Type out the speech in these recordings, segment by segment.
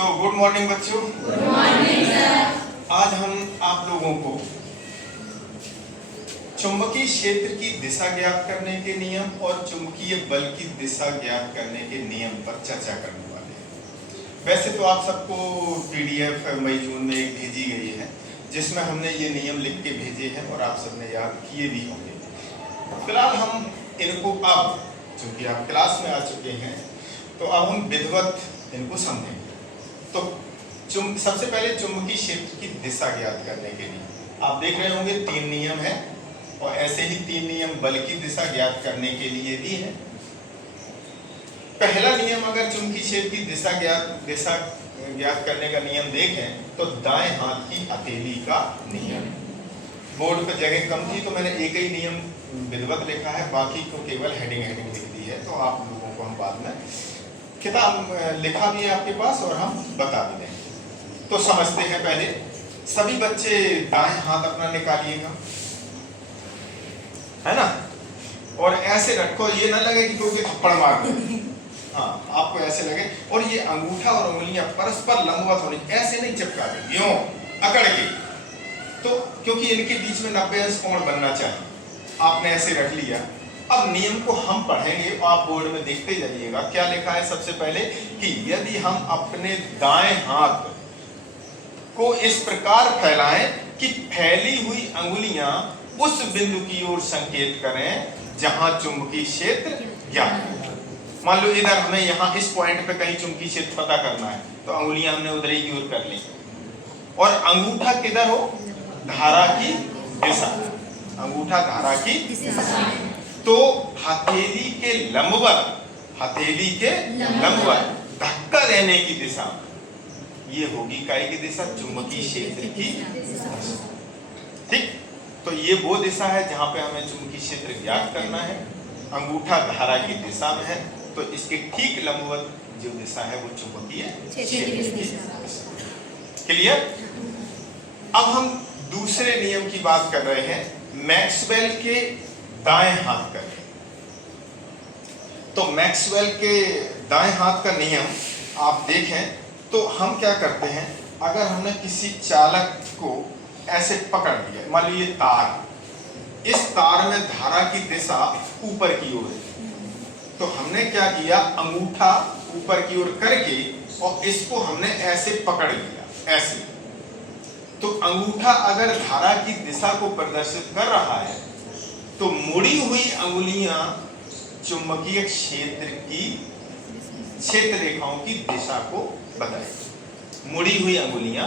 तो good morning बच्चों। Good morning sir. आज हम आप लोगों को चुंबकीय क्षेत्र की दिशा ज्ञात करने के नियम और चुंबकीय बल की दिशा ज्ञात करने के नियम पर चर्चा करने वाले हैं। वैसे तो आप सबको पीडीएफ मई जून में एक भेजी गई है जिसमें हमने ये नियम लिख के भेजे हैं और आप सबने याद किए भी होंगे। फिलहाल हम इनको अब चूंकि आप क्लास में आ चुके हैं तो अब हम विधिवत इनको समझेंगे। तो सबसे पहले चुंबकीय क्षेत्र की दिशा ज्ञात करने के लिए आप देख रहे होंगे 3 नियम हैं और ऐसे ही 3 नियम बल की दिशा ज्ञात करने के लिए भी है। पहला नियम अगर चुंबकीय क्षेत्र की दिशा ज्ञात करने का नियम देखें तो दाएं हाथ की हथेली का नियम। बोर्ड पर जगह कम थी तो मैंने एक ही नियम विधिवत लिखा है, बाकी को केवल हेडिंग लिख दी है। तो आप लोगों को हम बाद में किताब लिखा भी है आपके पास और हम बता भी देंगे। तो समझते हैं पहले। सभी बच्चे दाएं हाथ अपना निकालिएगा, है ना, और ऐसे रखो, ये ना लगे कि क्योंकि थप्पड़ मार दे। हाँ, आपको ऐसे लगे और ये अंगूठा और उंगलियां परस्पर लंबवत होनी, ऐसे नहीं चिपका दे, यूं अकड़ के। तो क्योंकि इनके बीच में 90 अंश कोण बनना चाहिए, आपने ऐसे रख लिया। अब नियम को हम पढ़ेंगे, आप बोर्ड में देखते जाइएगा। क्या लिखा है सबसे पहले कि यदि हम अपने दाएं हाथ को इस प्रकार फैलाएं कि फैली हुई अंगुलियां उस बिंदु की ओर संकेत करें जहां चुंबकीय क्षेत्र ज्ञात है। मान लो इधर हमें यहां इस पॉइंट पे कहीं चुंबकीय क्षेत्र पता करना है तो अंगुलियां हमने उधर ही की ओर कर ली और अंगूठा किधर हो, धारा की दिशा, अंगूठा धारा की दिशा। तो हथेली के लंबवत धक्का देने की दिशा ये होगी काय की दिशा, चुंबकीय क्षेत्र की दिशा। ठीक, तो ये वो दिशा है जहां पे हमें चुंबकीय क्षेत्र ज्ञात करना है। अंगूठा धारा की दिशा में है तो इसके ठीक लंबवत जो दिशा है वो चुंबकीय क्षेत्र की दिशा। क्लियर? अब हम दूसरे नियम की बात कर रहे हैं, मैक्सवेल के दाएं हाथ का। तो मैक्सवेल के दाएं हाथ का नियम आप देखें तो हम क्या करते हैं, अगर हमने किसी चालक को ऐसे पकड़ लिया, मान लीजिए तार, इस तार में धारा की दिशा ऊपर की ओर है, तो हमने क्या किया, अंगूठा ऊपर की ओर करके और इसको हमने ऐसे पकड़ लिया, ऐसे। तो अंगूठा अगर धारा की दिशा को प्रदर्शित कर रहा है तो मुड़ी हुई अंगुलियां चुंबकीय क्षेत्र रेखाओं की दिशा को बताएगी। मुड़ी हुई अंगुलियां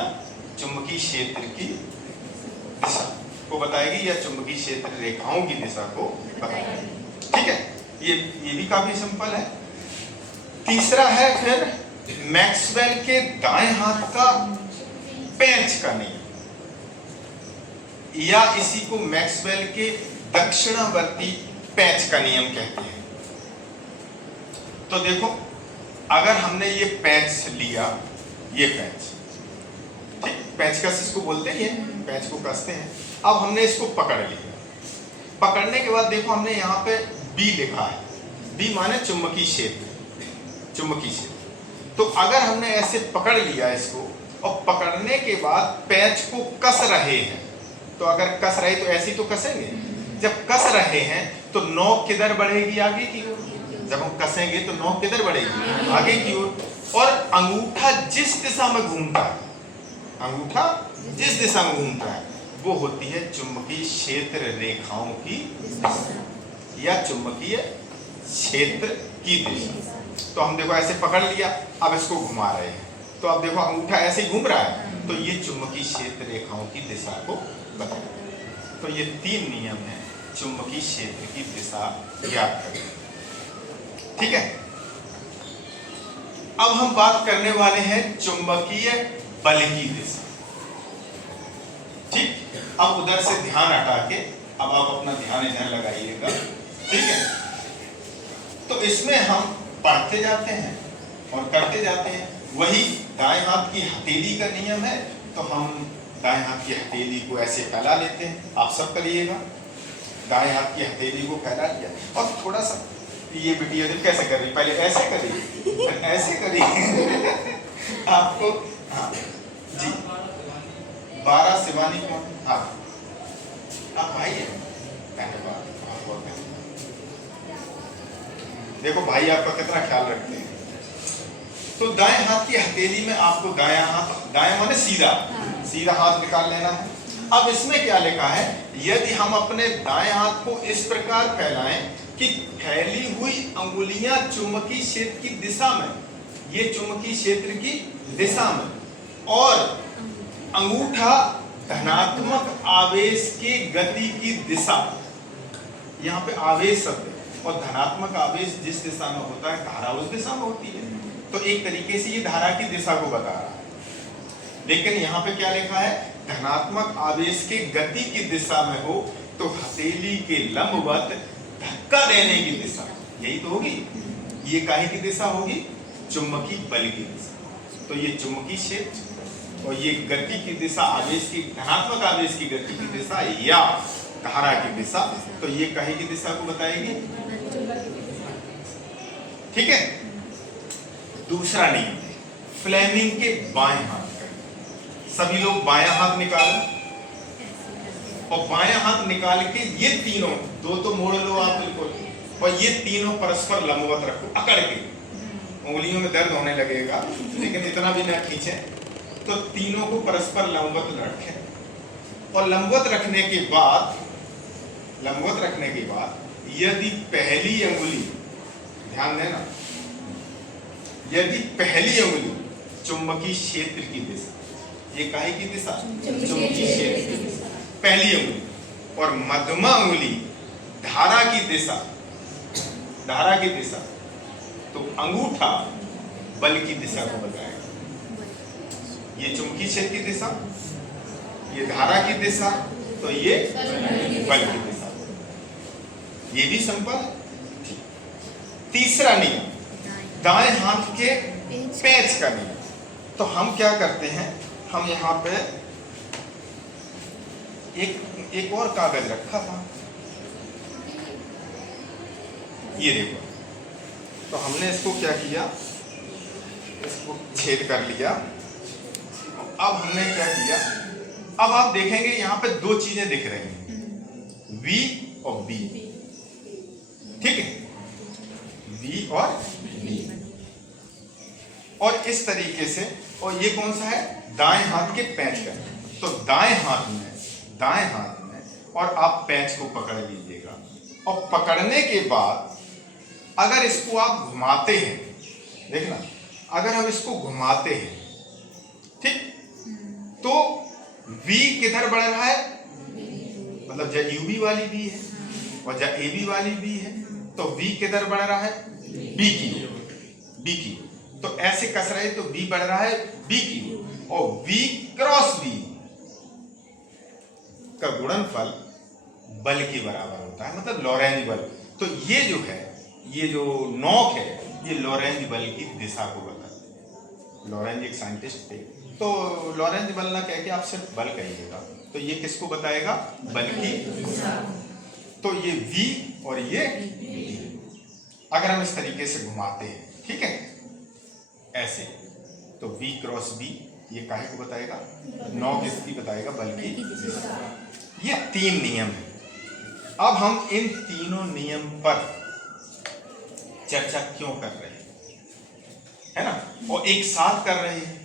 चुंबकीय क्षेत्र की दिशा को बताएगी या चुंबकीय क्षेत्र रेखाओं की दिशा को बताएगी। ठीक है, ये भी काफी सिंपल है। तीसरा है फिर मैक्सवेल के दाएं हाथ का पेंच का नियम, या इसी को मैक्सवेल के दक्षिणावर्ती पेंच का नियम कहते हैं। तो देखो, अगर हमने ये पेंच लिया, ये पेंच, ठीक, पेंच कस इसको बोलते हैं, पेंच को कसते हैं। अब हमने इसको पकड़ लिया, पकड़ने के बाद देखो हमने यहाँ पे बी लिखा है, बी माने चुंबकीय क्षेत्र, चुंबकीय क्षेत्र। तो अगर हमने ऐसे पकड़ लिया इसको और पकड़ने के बाद पेंच को कस रहे हैं, तो अगर कस रहे तो ऐसे तो कसेंगे, जब कस रहे हैं तो नोक किधर बढ़ेगी, आगे की ओर। जब हम कसेंगे तो नोक किधर बढ़ेगी, आगे की ओर। और अंगूठा जिस दिशा में घूमता है, अंगूठा जिस दिशा में घूमता है वो होती है चुंबकीय क्षेत्र रेखाओं की दिशा या चुंबकीय क्षेत्र की दिशा। तो हम देखो ऐसे पकड़ लिया, अब इसको घुमा रहे हैं, तो अब देखो अंगूठा ऐसे घूम रहा है, तो ये चुंबकीय क्षेत्र रेखाओं की दिशा को बताएगा। तो ये 3 नियम है चुंबकीय क्षेत्र की दिशा ज्ञात करने। ठीक है, अब हम बात करने वाले हैं चुंबकीय बल की दिशा। ठीक, अब उधर से ध्यान हटा के अब आप अपना ध्यान इधर लगाइएगा। ठीक है, तो इसमें हम पढ़ते जाते हैं और करते जाते हैं। वही दाएं हाथ की हथेली का नियम है, तो हम दाएं हाथ की हथेली को ऐसे फैला लेते हैं। आप सब करिएगा, दाएं हाथ की हथेली को फैला लिया और थोड़ा सा ये वीडियो कैसे कर रही, पहले ऐसे करिए, ऐसे करिए, आपको, हाँ जी, 12 शिवानी कौन? हाँ आप भाई है, धन्यवाद, बहुत बहुत धन्यवाद। देखो भाई आपका कितना ख्याल रखते हैं। तो दाएं हाथ की हथेली में आपको दायां हाथ, दाएं माने सीधा, सीधा हाथ निकाल लेना है। अब इसमें क्या लिखा है, यदि हम अपने दाएं हाथ को इस प्रकार फैलाएं कि फैली हुई अंगुलियां चुंबकीय क्षेत्र की दिशा में, ये चुंबकीय क्षेत्र की दिशा में, और अंगूठा धनात्मक आवेश की गति की दिशा, यहाँ पे आवेश शब्द है, और धनात्मक आवेश जिस दिशा में होता है धारा उस दिशा में होती है, तो एक तरीके से ये धारा की दिशा को बता रहा है। लेकिन यहाँ पे क्या लिखा है, धनात्मक आवेश की गति की दिशा में हो तो हथेली के लंबवत धक्का देने की दिशा, यही तो होगी, ये काहे की दिशा होगी, चुंबकीय बल की दिशा। तो ये चुंबकीय क्षेत्र और ये गति की दिशा, आवेश की, धनात्मक आवेश की गति की दिशा या धारा की दिशा, तो ये काहे की दिशा को बताएगी, ठीक है। दूसरा नियम, फ्लेमिंग के बाएं हाथ का, सभी लोग बायां हाथ निकालें, और बायां हाथ निकाल के ये तीनों, दो तो मोड़ लो आप बिल्कुल, और ये तीनों परस्पर लंबवत रखो अकड़ के, उंगलियों में दर्द होने लगेगा लेकिन इतना भी ना खींचें, तो तीनों को परस्पर लंबवत रखें। और लंबवत रखने के बाद, लंबवत रखने के बाद यदि पहली अंगुली, ध्यान देना, यदि पहली अंगुली चुंबकीय क्षेत्र की दिशा, ये काहे की दिशा, चुंबकीय क्षेत्र की दिशा, पहली अंगुली, और मध्यमा अंगुली धारा की दिशा, धारा की दिशा, तो अंगूठा बल की दिशा को बताएगा। ये चुंबकीय क्षेत्र की दिशा, ये धारा की दिशा, तो ये बल की दिशा। ये भी सिंपल है। तीसरा नियम, दाएं हाथ के पैच का नियम। तो हम क्या करते हैं, हम यहाँ पे एक और कागज रखा था, ये देखो, तो हमने इसको क्या किया, इसको छेद कर लिया। अब हमने क्या किया, अब आप देखेंगे यहाँ पे दो चीजें दिख रही हैं, V और B, ठीक है, V और B, और इस तरीके से, और ये कौन सा है, दाएं हाथ के पैच का। तो दाएं हाथ में और आप पैच को पकड़ लीजिएगा, और पकड़ने के बाद अगर इसको आप घुमाते हैं, देखना, अगर हम इसको घुमाते हैं, ठीक, तो V किधर बढ़ रहा है, मतलब जब UB वाली V है और जब AB वाली V है, तो V किधर बढ़ रहा है, B की ओर। तो ऐसे कस रहे तो B बढ़ रहा है B की ओर, और V क्रॉस B का गुणनफल बल के बराबर होता है, मतलब लॉरेंज बल। तो ये जो है, ये जो नॉक है, ये लॉरेंज बल की दिशा को बताती है। लॉरेंज एक साइंटिस्ट थे, तो लॉरेंज बल ना कह के आप सिर्फ बल कहिएगा, तो ये किसको बताएगा, बल की दिशा। तो ये V और ये B, अगर हम इस तरीके से घुमाते हैं, ठीक है, ऐसे, तो V क्रॉस B ये काहे को बताएगा, नॉक इसकी बताएगा बल की दिशा। ये तीन नियम है। अब हम इन तीनों नियम पर चर्चा क्यों कर रहे हैं, है ना, और एक साथ कर रहे हैं,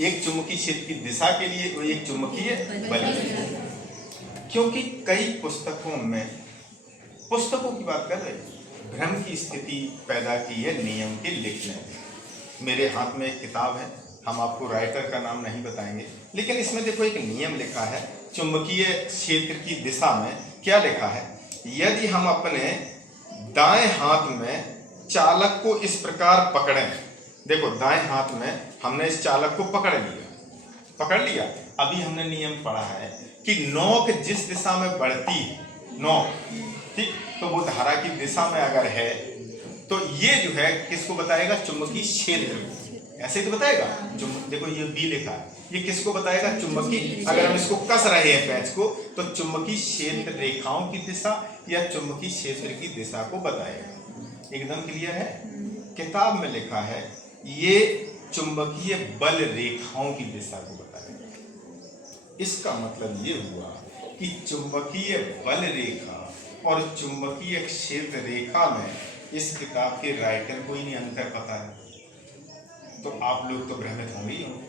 एक चुंबकीय क्षेत्र की दिशा के लिए और एक चुंबकीय बल के लिए, क्योंकि कई पुस्तकों में, पुस्तकों की बात कर रहे हैं, भ्रम की स्थिति पैदा की है नियम के लिखने में। मेरे हाथ में एक किताब है, हम आपको राइटर का नाम नहीं बताएंगे, लेकिन इसमें देखो एक नियम लिखा है, चुंबकीय क्षेत्र की दिशा में क्या लिखा है, यदि हम अपने दाएं हाथ में चालक को इस प्रकार पकड़ें, देखो दाएं हाथ में हमने इस चालक को पकड़ लिया, अभी हमने नियम पढ़ा है कि नोक जिस दिशा में बढ़ती है, नोक, ठीक, तो वो धारा की दिशा में अगर है, तो ये जो है किसको बताएगा, चुंबकीय क्षेत्र, ऐसे तो बताएगा। देखो ये B लिखा है, ये किसको बताएगा, चुंबकीय, अगर हम इसको कस रहे हैं पैच को, तो चुंबकीय क्षेत्र रेखाओं की दिशा या चुंबकीय क्षेत्र की दिशा को बताएगा। एकदम क्लियर है। किताब में लिखा है ये चुंबकीय बल रेखाओं की दिशा को बताएगा। इसका मतलब ये हुआ कि चुंबकीय बल रेखा और चुंबकीय क्षेत्र रेखा में इस किताब के राइटर को ही नहीं अंतर पता है, तो आप लोग तो भ्रमित होंगे ही होंगे,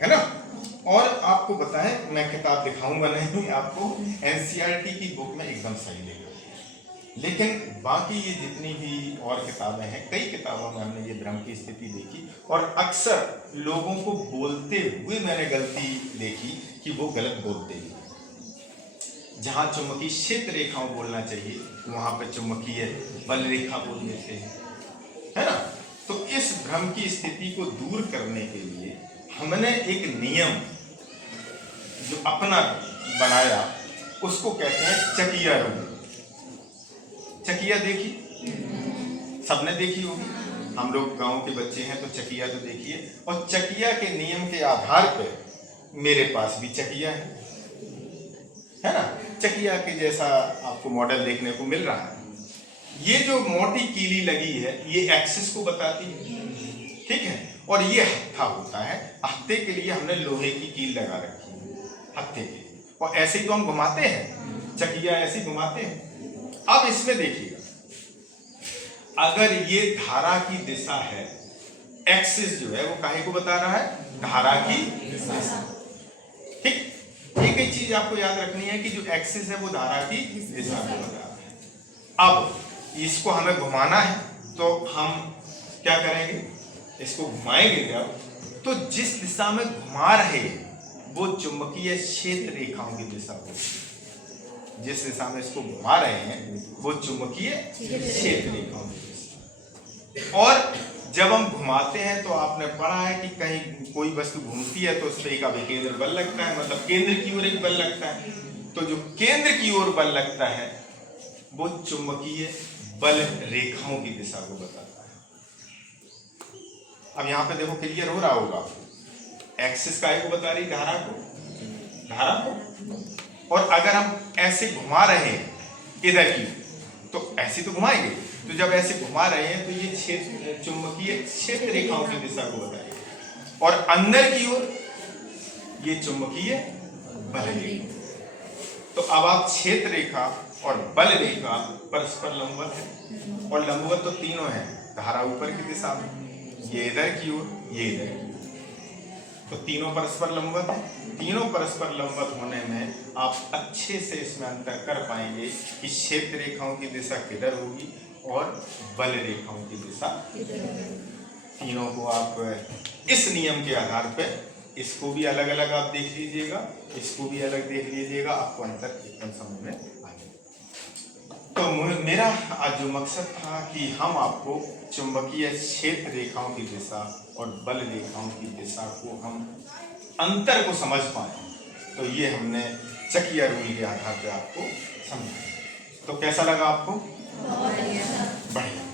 है ना। और आपको बताएं, मैं किताब दिखाऊंगा नहीं आपको, एनसीईआरटी की बुक में एकदम सही लेगा, लेकिन बाकी ये जितनी भी और किताबें हैं, कई किताबों में हमने ये भ्रम की स्थिति देखी और अक्सर लोगों को बोलते हुए मैंने गलती देखी कि वो गलत बोलते हैं। जहां चुंबकीय क्षेत्र रेखाओं बोलना चाहिए वहां पे चुंबकीय बल रेखा बोल देते हैं, है ना। तो इस भ्रम की स्थिति को दूर करने के लिए हमने एक नियम जो अपना बनाया उसको कहते हैं चकिया रूल। चकिया देखी, सबने देखी होगी, हम लोग गांव के बच्चे हैं तो चकिया तो देखिए। और चकिया के नियम के आधार पर मेरे पास भी चकिया है ना। चकिया के जैसा आपको मॉडल देखने को मिल रहा है। ये जो मोटी कीली लगी है ये एक्सिस को बताती है, ठीक है। और ये हत्था होता है, हत्थे के लिए हमने लोहे की कील लगा रखी है हत्थे के, और ऐसे ही तो हम घुमाते हैं, चकिया ऐसे घुमाते हैं। अब इसमें देखिएगा, अगर ये धारा की दिशा है, एक्सिस जो है वो काहे को बता रहा है, धारा की दिशा, ठीक। एक ही चीज आपको याद रखनी है कि जो एक्सिस है वो धारा की दिशा को बता रहा है। अब इसको हमें घुमाना है तो हम क्या करेंगे, इसको घुमाएंगे जब, तो जिस दिशा में घुमा रहे वो चुंबकीय क्षेत्र रेखाओं की दिशा होगी। जिस दिशा में इसको घुमा रहे हैं वो चुंबकीय क्षेत्र रेखाओं की दिशा। और जब हम घुमाते हैं तो आपने पढ़ा है कि कहीं कोई वस्तु घूमती है तो उस पर एक अभिकेंद्र बल लगता है, मतलब केंद्र की ओर एक बल लगता है। तो जो केंद्र की ओर बल लगता है वो चुंबकीय बल रेखाओं की दिशा को बताता है। अब यहां पे देखो क्लियर हो रहा होगा, एक्सिस काहे को बता रही, धारा को। और अगर हम ऐसे घुमा रहे हैं इधर की तो ऐसे तो घुमाएंगे, तो जब ऐसे घुमा रहे हैं तो ये क्षेत्र चुंबकीय क्षेत्र रेखाओं की दिशा को बताएगा। और अंदर की ओर ये चुंबकीय बल रेखा। तो अब आप क्षेत्र रेखा और बल रेखा परस्पर लंबवत है, और लंबवत तो तीनों है, धारा ऊपर की दिशा में, ये इधर की ओर, ये इधर की ओर, तो तीनों परस्पर लंबवत है। तीनों परस्पर लंबवत होने में आप अच्छे से इसमें अंतर कर पाएंगे कि क्षेत्र रेखाओं की दिशा किधर होगी और बल रेखाओं की दिशा। तीनों को आप इस नियम के आधार पर, इसको भी अलग अलग आप देख लीजिएगा, इसको भी अलग देख लीजिएगा, आपको अंतर एकदम समझ में आ जाएगा। तो मेरा आज जो मकसद था कि हम आपको चुंबकीय क्षेत्र रेखाओं की दिशा और बल रेखाओं की दिशा को हम अंतर को समझ पाए, तो ये हमने चकिया रूल के आधार पर आपको समझाया। तो कैसा लगा आपको? बढ़िया।